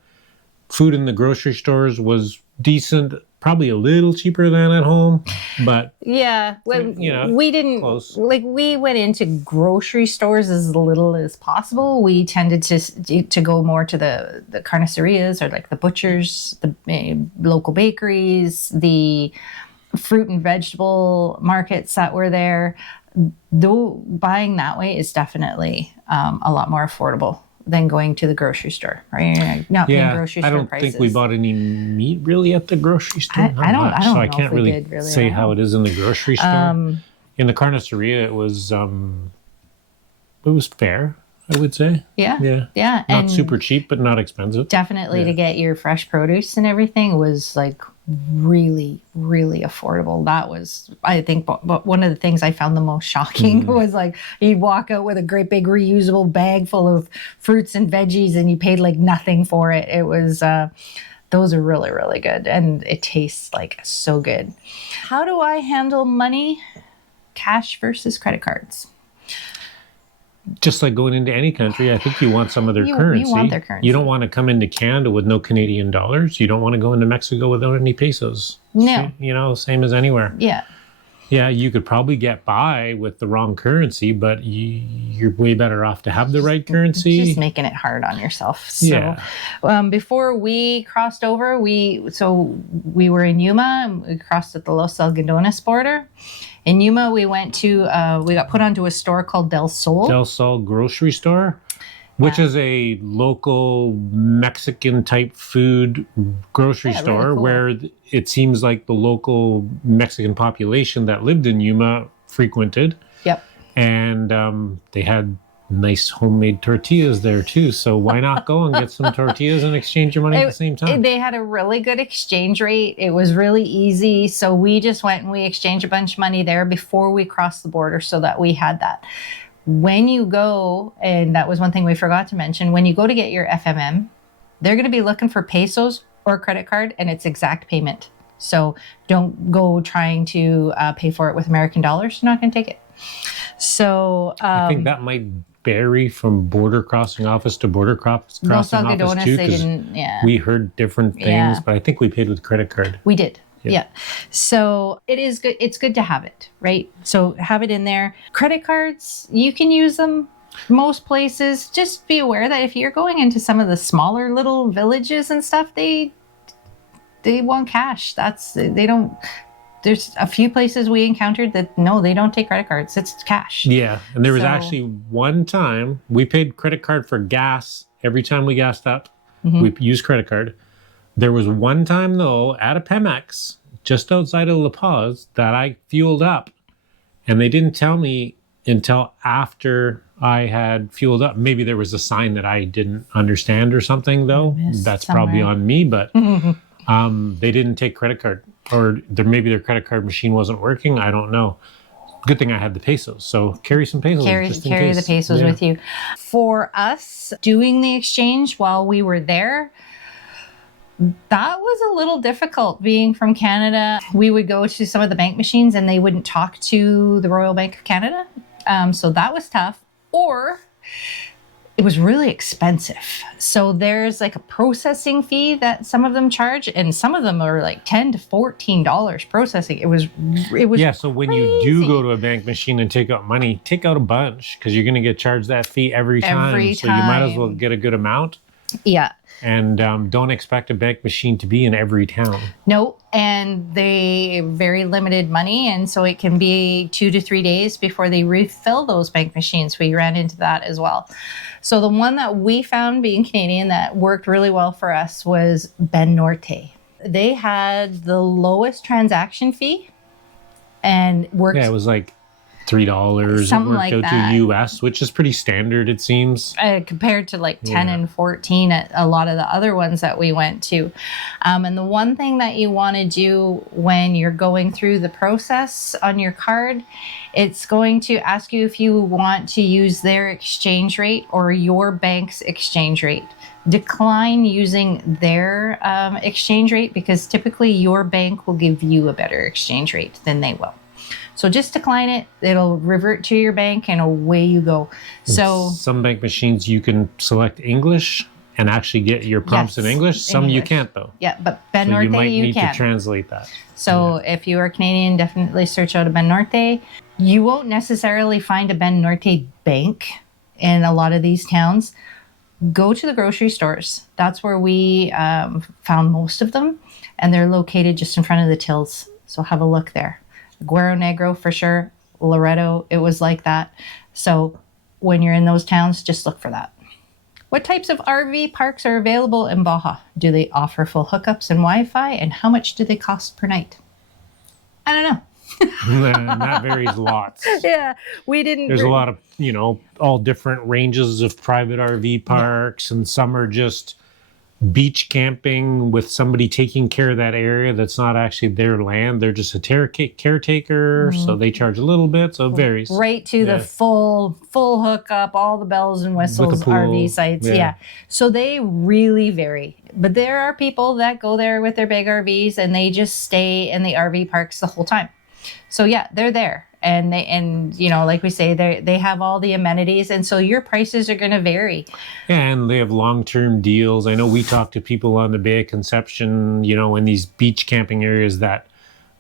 Food in the grocery stores was decent, probably a little cheaper than at home, but Yeah, well, you know, we didn't close. like we went into grocery stores as little as possible. We tended to go more to the carnicerias or like the butchers, the local bakeries, the fruit and vegetable markets that were there. Though buying that way is definitely a lot more affordable than going to the grocery store, right? You're not paying grocery I store don't prices. think we bought any meat really at the grocery store. I don't so know I if can't we really did really say well. how it is in the grocery store. In the carniceria, it was fair, I would say. Yeah. Not and super cheap, but not expensive. definitely to get your fresh produce and everything was like really, really affordable. That was, I think, but one of the things I found the most shocking was like you'd walk out with a great big reusable bag full of fruits and veggies and you paid like nothing for it. It was, those are really, really good. And it tastes like so good. How do I handle money? Cash versus credit cards. Just like going into any country, I think you want some of their currency. You want their currency. You don't want to come into Canada with no Canadian dollars. You don't want to go into Mexico without any pesos. No. You know, same as anywhere. Yeah. Yeah, you could probably get by with the wrong currency, but you're way better off to have the right currency. Just making it hard on yourself. So, Yeah. Before we crossed over, we were in Yuma. And we crossed at the Los Algodones border. In Yuma, we went to we got put onto a store called Del Sol. Del Sol grocery store, which is a local Mexican type food grocery really store cool. where it seems like the local Mexican population that lived in Yuma frequented. Yep. And they had nice homemade tortillas there too. So why not go and get some tortillas and exchange your money at the same time? They had a really good exchange rate. It was really easy. So we just went and we exchanged a bunch of money there before we crossed the border so that we had that. When you go, and that was one thing we forgot to mention, when you go to get your FMM, they're going to be looking for pesos or credit card and it's exact payment. So don't go trying to pay for it with American dollars. You're not going to take it. So I think that might vary from border crossing office to border crossing Los office Algodones, too, they 'cause didn't, yeah. we heard different things, Yeah. but I think we paid with credit card. We did. Yeah. Yeah. So it is good. It's good to have it, right? So have it in there. Credit cards, you can use them most places. Just be aware that if you're going into some of the smaller little villages and stuff, they want cash. They don't. There's a few places we encountered that no, they don't take credit cards. It's cash. Yeah, and there was So- actually one time we paid credit card for gas every time we gassed up. Mm-hmm. We used credit card. There was one time though at a Pemex just outside of La Paz that I fueled up, and they didn't tell me until after I had fueled up. Maybe there was a sign that I didn't understand or something though. Missed That's probably somewhere. on me, but they didn't take credit card, or maybe their credit card machine wasn't working. I don't know. Good thing I had the pesos. So carry some pesos. just in Carry case. the pesos Yeah. with you. For us doing the exchange while we were there, that was a little difficult being from Canada. We would go to some of the bank machines and they wouldn't talk to the Royal Bank of Canada. So that was tough. Or it was really expensive. So there's like a processing fee that some of them charge, and some of them are like $10 to $14 processing. It was Yeah, so when you do crazy. go to a bank machine and take out money, take out a bunch because you're going to get charged that fee every time. So you might as well get a good amount. Yeah. And don't expect a bank machine to be in every town. No, and they very limited money, and so it can be 2 to 3 days before they refill those bank machines. We ran into that as well. So the one that we found, being Canadian, that worked really well for us was Ben Norte. They had the lowest transaction fee and worked. Yeah, it was like $3. Something it worked like out that. to US, which is pretty standard, it seems. Compared to like 10 and 14 at a lot of the other ones that we went to. And the one thing that you want to do when you're going through the process on your card, it's going to ask you if you want to use their exchange rate or your bank's exchange rate. Decline using their exchange rate, because typically your bank will give you a better exchange rate than they will. So just decline it. It'll revert to your bank and away you go. So some bank machines you can select English and actually get your prompts in English. Some you can't though. Yeah, but Ben So Norte you might need can. to translate that. So if you are Canadian, definitely search out a Ben Norte. You won't necessarily find a Ben Norte bank in a lot of these towns. Go to the grocery stores. That's where we found most of them, and they're located just in front of the tills. So have a look there. Guero Negro for sure. Loreto, it was like that. So when you're in those towns, just look for that. What types of RV parks are available in Baja? Do they offer full hookups and Wi-Fi? And how much do they cost per night? I don't know. And that varies lots. Yeah, we didn't. There's a lot of, all different ranges of private RV parks, and some are just beach camping with somebody taking care of that area that's not actually their land. They're just a caretaker, so they charge a little bit, so it varies. Right to the full hookup, all the bells and whistles, RV sites. Yeah. So they really vary. But there are people that go there with their big RVs and they just stay in the RV parks the whole time. So yeah, they're there. And like we say, they have all the amenities, and so your prices are going to vary. And they have long-term deals. I know we talk to people on the Bay of Conception, in these beach camping areas that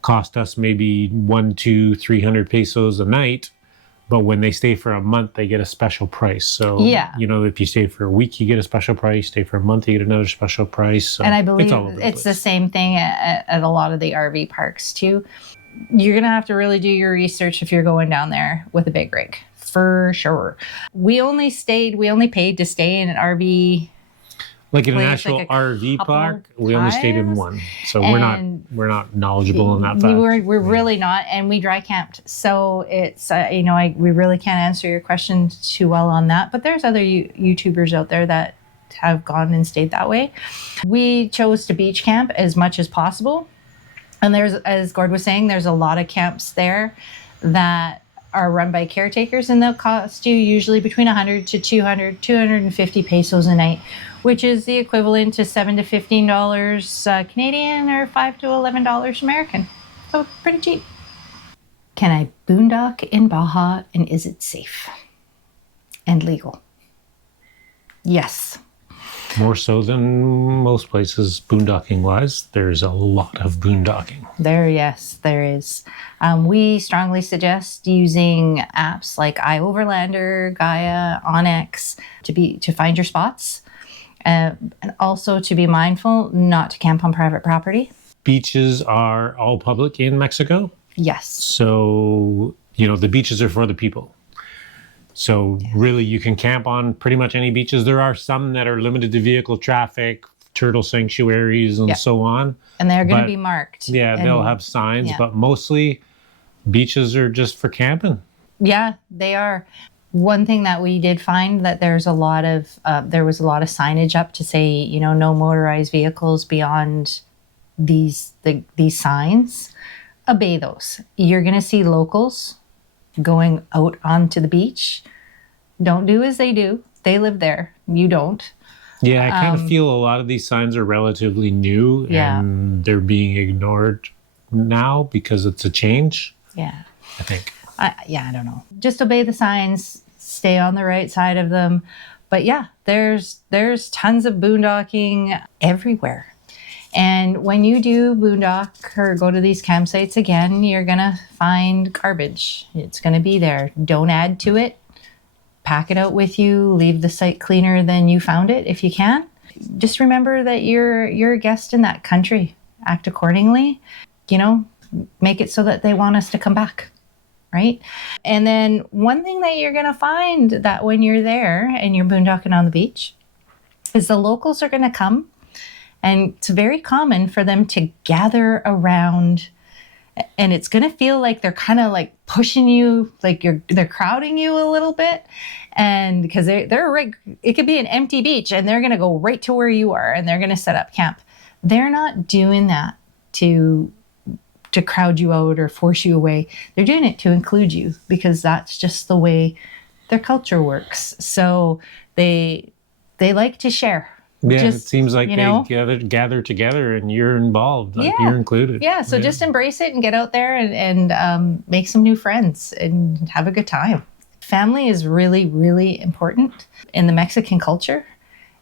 cost us maybe 100, 200, 300 pesos a night, but when they stay for a month, they get a special price. So if you stay for a week, you get a special price. Stay for a month, you get another special price. So and I believe it's the same thing at a lot of the RV parks too. You're going to have to really do your research if you're going down there with a big rig, for sure. We only paid to stay in an RV. Like in an actual RV park, we only stayed in one. So we're not knowledgeable on that fact. We're really not, and we dry camped. So it's, we really can't answer your question too well on that. But there's other YouTubers out there that have gone and stayed that way. We chose to beach camp as much as possible. And there's, as Gord was saying, there's a lot of camps there that are run by caretakers, and they'll cost you usually between 100 to 200, 250 pesos a night, which is the equivalent to $7 to $15 Canadian or $5 to $11 American. So pretty cheap. Can I boondock in Baja, and is it safe and legal? Yes. More so than most places, boondocking-wise. There's a lot of boondocking. There is. We strongly suggest using apps like iOverlander, Gaia, Onyx to find your spots, and also to be mindful not to camp on private property. Beaches are all public in Mexico. Yes. So, the beaches are for the people. So really, you can camp on pretty much any beaches. There are some that are limited to vehicle traffic, turtle sanctuaries, and so on. And they're going to be marked. Yeah, they'll have signs, but mostly beaches are just for camping. Yeah, they are. One thing that we did find that there was a lot of signage up to say, no motorized vehicles beyond these signs. Obey those. You're going to see locals going out onto the beach. Don't do as they do. They live there. You don't. Yeah, I kind of feel a lot of these signs are relatively new and they're being ignored now because it's a change. Yeah. I think. I don't know. Just obey the signs. Stay on the right side of them. But yeah, there's tons of boondocking everywhere. And when you do boondock or go to these campsites again, you're going to find garbage. It's going to be there. Don't add to it. Pack it out with you. Leave the site cleaner than you found it if you can. Just remember that you're a guest in that country. Act accordingly. You know, make it so that they want us to come back, right? And then one thing that you're going to find that when you're there and you're boondocking on the beach is the locals are going to come. And it's very common for them to gather around, and it's going to feel like they're kind of like pushing you, like they're crowding you a little bit. And because it could be an empty beach and they're going to go right to where you are and they're going to set up camp. They're not doing that to crowd you out or force you away. They're doing it to include you because that's just the way their culture works. So they like to share. Yeah, it seems like they gather together and you're involved, like you're included. Yeah, so just embrace it and get out there and make some new friends and have a good time. Family is really, really important in the Mexican culture,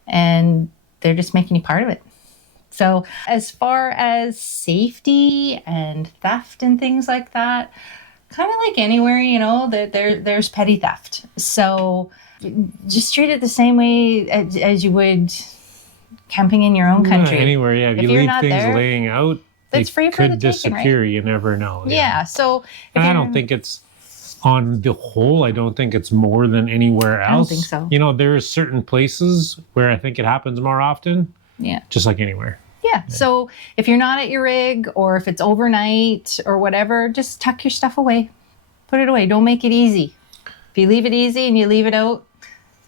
and they're just making you part of it. So as far as safety and theft and things like that, kind of like anywhere, there's petty theft. So just treat it the same way as you would camping in your own country. Anywhere, yeah. If you leave things laying out, that's free for the could disappear. Right? You never know. Yeah. So I don't think it's on the whole. I don't think it's more than anywhere else. I don't think so. There are certain places where I think it happens more often. Yeah. Just like anywhere. Yeah. So if you're not at your rig or if it's overnight or whatever, just tuck your stuff away. Put it away. Don't make it easy. If you leave it easy and you leave it out,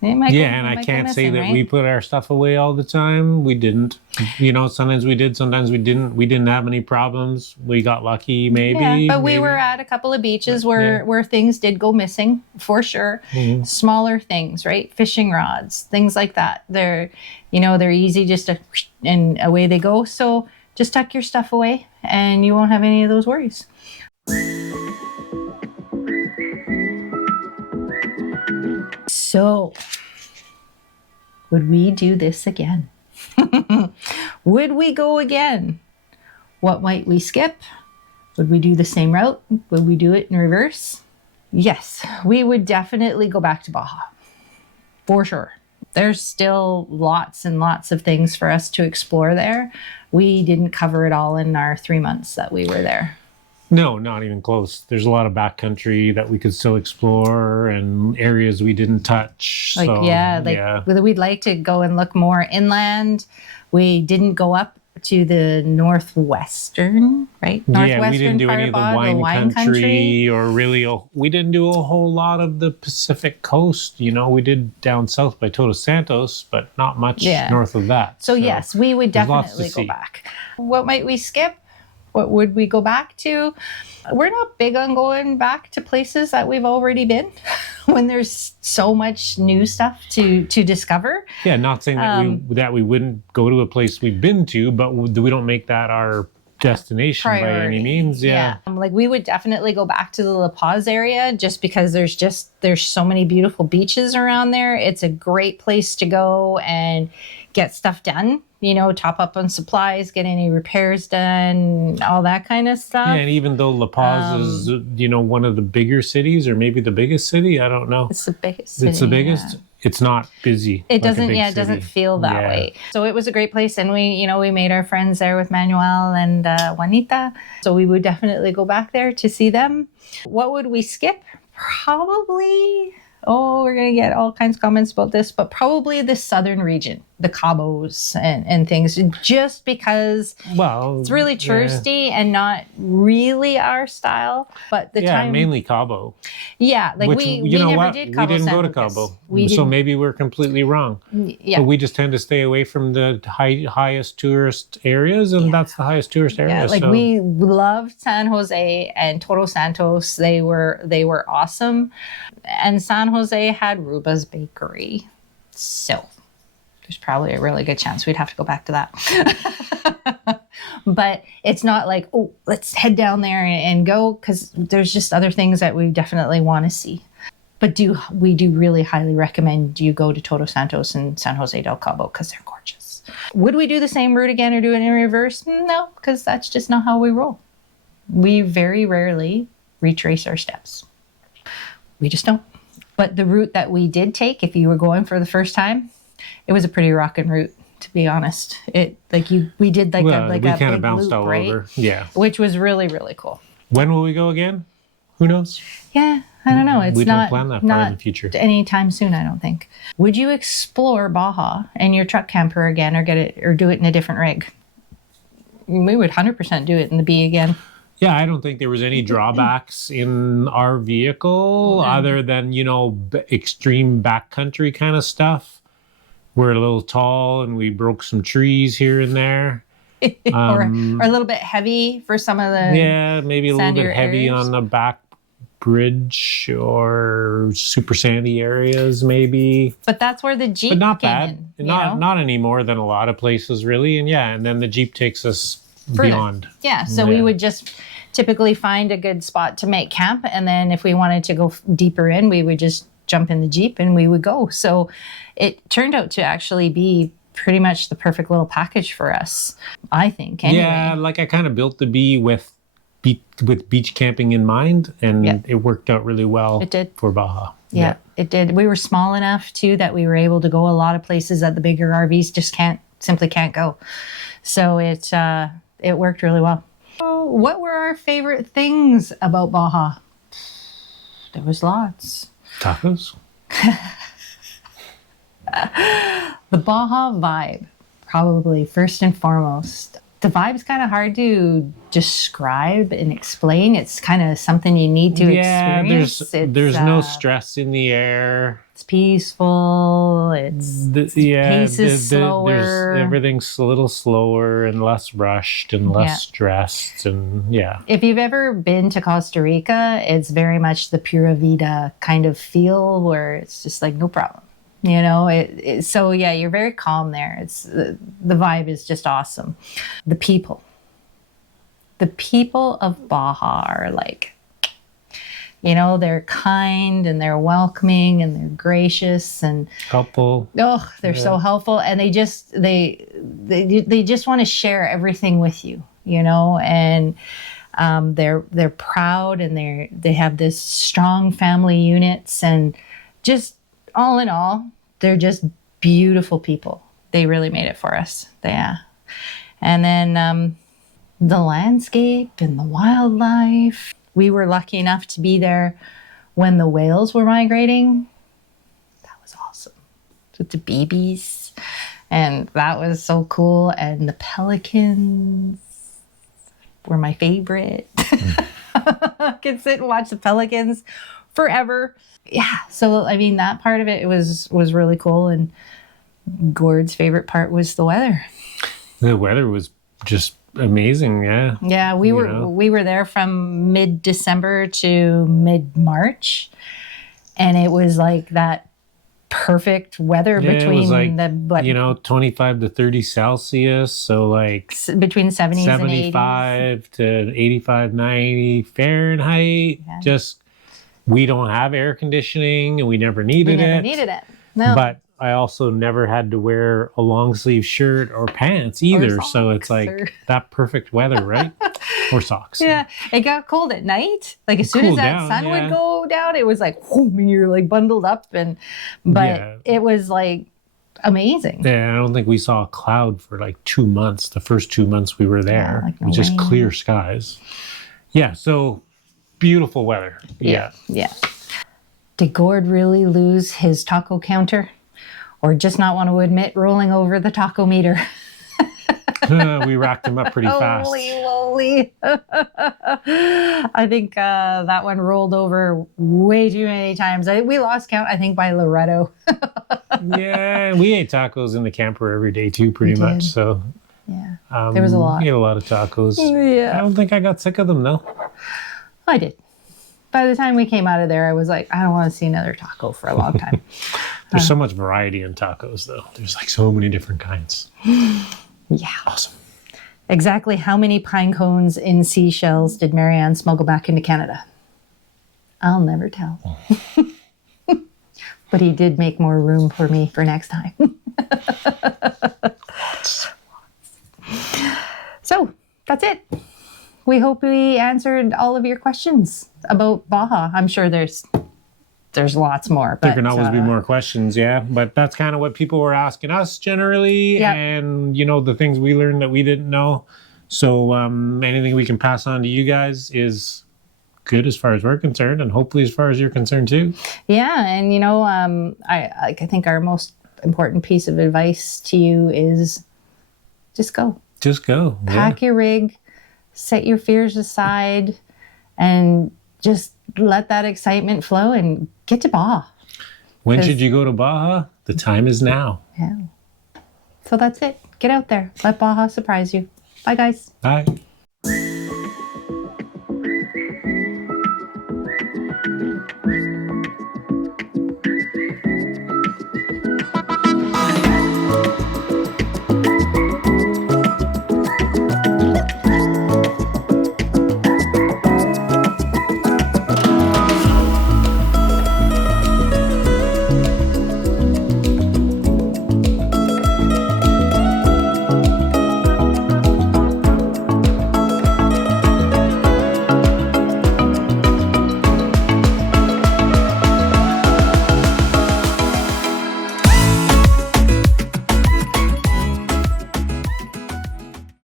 and I can't say that we put our stuff away all the time. We didn't. Sometimes we did, sometimes we didn't. We didn't have any problems. We got lucky, maybe. Yeah, but we were at a couple of beaches where things did go missing, for sure. Mm-hmm. Smaller things, right? Fishing rods, things like that. They're easy just to, and away they go. So just tuck your stuff away and you won't have any of those worries. So, would we do this again? Would we go again? What might we skip? Would we do the same route? Would we do it in reverse? Yes, we would definitely go back to Baja. For sure. There's still lots and lots of things for us to explore there. We didn't cover it all in our 3 months that we were there. No, not even close. There's a lot of backcountry that we could still explore and areas we didn't touch. We'd like to go and look more inland. We didn't go up to the northwestern, right? We didn't do any of the wine country or really, we didn't do a whole lot of the Pacific coast. We did down south by Todos Santos, but not much north of that. So yes, we would definitely go back. What might we skip? What would we go back to? We're not big on going back to places that we've already been when there's so much new stuff to discover. Yeah, not saying that we wouldn't go to a place we've been to, but we don't make that our destination priority. By any means. Yeah. We would definitely go back to the La Paz area just because there's so many beautiful beaches around there. It's a great place to go and get stuff done. Top up on supplies, get any repairs done, all that kind of stuff. Yeah, and even though La Paz is, one of the bigger cities or maybe the biggest city, I don't know. It's the biggest city. It's the biggest. Yeah. It's not busy. It doesn't. It doesn't feel that way. So it was a great place, and we made our friends there with Manuel and Juanita. So we would definitely go back there to see them. What would we skip? Probably. We're going to get all kinds of comments about this, but probably the southern region, the Cabos and things, just because it's really touristy and not really our style. But mainly Cabo. Yeah, we never did Cabo. We didn't go to Cabo, so maybe we're completely wrong. Yeah, but we just tend to stay away from the highest tourist areas, and that's the highest tourist area. Yeah, we loved San Jose and Todos Santos. They were awesome, and San Jose had Ruba's Bakery, so there's probably a really good chance we'd have to go back to that. But it's not like, let's head down there and go, because there's just other things that we definitely want to see. But we do really highly recommend you go to Todos Santos and San Jose del Cabo because they're gorgeous. Would we do the same route again or do it in reverse? No, because that's just not how we roll. We very rarely retrace our steps. We just don't. But the route that we did take, if you were going for the first time, it was a pretty rockin' route, to be honest. We did we kind of big bounced loop, all right? over. Yeah. Which was really, really cool. When will we go again? Who knows? Yeah, I don't know. It's we not don't plan that far not in the future. anytime soon, I don't think. Would you explore Baja in your truck camper again, or do it in a different rig? We would 100% do it in the B again. Yeah, I don't think there was any drawbacks in our vehicle other than, extreme backcountry kind of stuff. We're a little tall and we broke some trees here and there. Or a little bit heavy for some of the maybe a little bit heavy areas. on the back bridge or super sandy areas maybe. But that's where the Jeep but not came bad. in. Not any more than a lot of places really. And then the Jeep takes us beyond. Yeah, so we would just typically find a good spot to make camp, and then if we wanted to go deeper in, we would just jump in the Jeep and we would go. So it turned out to actually be pretty much the perfect little package for us, I think. Anyway. Yeah, I kind of built the B with beach camping in mind, and it worked out really well. It did for Baja. Yeah, it did. We were small enough too that we were able to go a lot of places that the bigger RVs just simply can't go. So it worked really well. What were our favorite things about Baja? There was lots. Tacos? The Baja vibe, probably first and foremost. The vibe's kind of hard to describe and explain. It's kind of something you need to experience. There's no stress in the air. It's peaceful. Pace is slower. Everything's a little slower and less rushed and less stressed. And if you've ever been to Costa Rica, it's very much the Pura Vida kind of feel where it's just like no problem. So you're very calm there. It's the vibe is just awesome. The people of Baja are they're kind and they're welcoming and they're gracious and helpful. Oh, they're so helpful, and they just want to share everything with you, and they're proud and they have this strong family units, and just all in all, they're just beautiful people. They really made it for us. Yeah. And then the landscape and the wildlife. We were lucky enough to be there when the whales were migrating. That was awesome. With the babies. And that was so cool. And the pelicans were my favorite. I could sit and watch the pelicans forever. Yeah, so that part of it was really cool, and Gord's favorite part was the weather. The weather was just amazing, yeah. Yeah, we were there from mid-December to mid-March, and it was like that perfect weather between 25 to 30 Celsius, so between 70s 75 to 85, 90 Fahrenheit. Yeah. We don't have air conditioning, and we never needed it. No. But I also never had to wear a long sleeve shirt or pants either. So it's that perfect weather, right? Or socks. Yeah. It got cold at night. As soon as that sun would go down, it was and you're bundled up, but it was amazing. Yeah, I don't think we saw a cloud for 2 months. The first 2 months we were there. Just clear skies. Yeah, so beautiful weather. Yeah. Did Gord really lose his taco counter, or just not want to admit rolling over the taco meter? We racked him up pretty fast. Holy moly. I think that one rolled over way too many times. We lost count, I think, by Loretto. Yeah, we ate tacos in the camper every day too, pretty much. So yeah, there was a lot. We ate a lot of tacos. Yeah. I don't think I got sick of them though. I did. By the time we came out of there, I was like, I don't want to see another taco for a long time. There's so much variety in tacos, though. There's so many different kinds. Yeah. Awesome. Exactly how many pine cones in seashells did Marianne smuggle back into Canada? I'll never tell. but he did make more room for me for next time. So that's it. We hope we answered all of your questions about Baja. I'm sure there's lots more. But, There can always be more questions, yeah. But that's kind of what people were asking us generally, Yep. and the things we learned that we didn't know. So anything we can pass on to you guys is good as far as we're concerned, and hopefully as far as you're concerned too. Yeah, and I think our most important piece of advice to you is just go. Just go. Pack your rig, set your fears aside, and just let that excitement flow and get to Baja. When should you go to Baja? The time is now. Yeah. So that's it. Get out there. Let Baja surprise you. Bye, guys. Bye.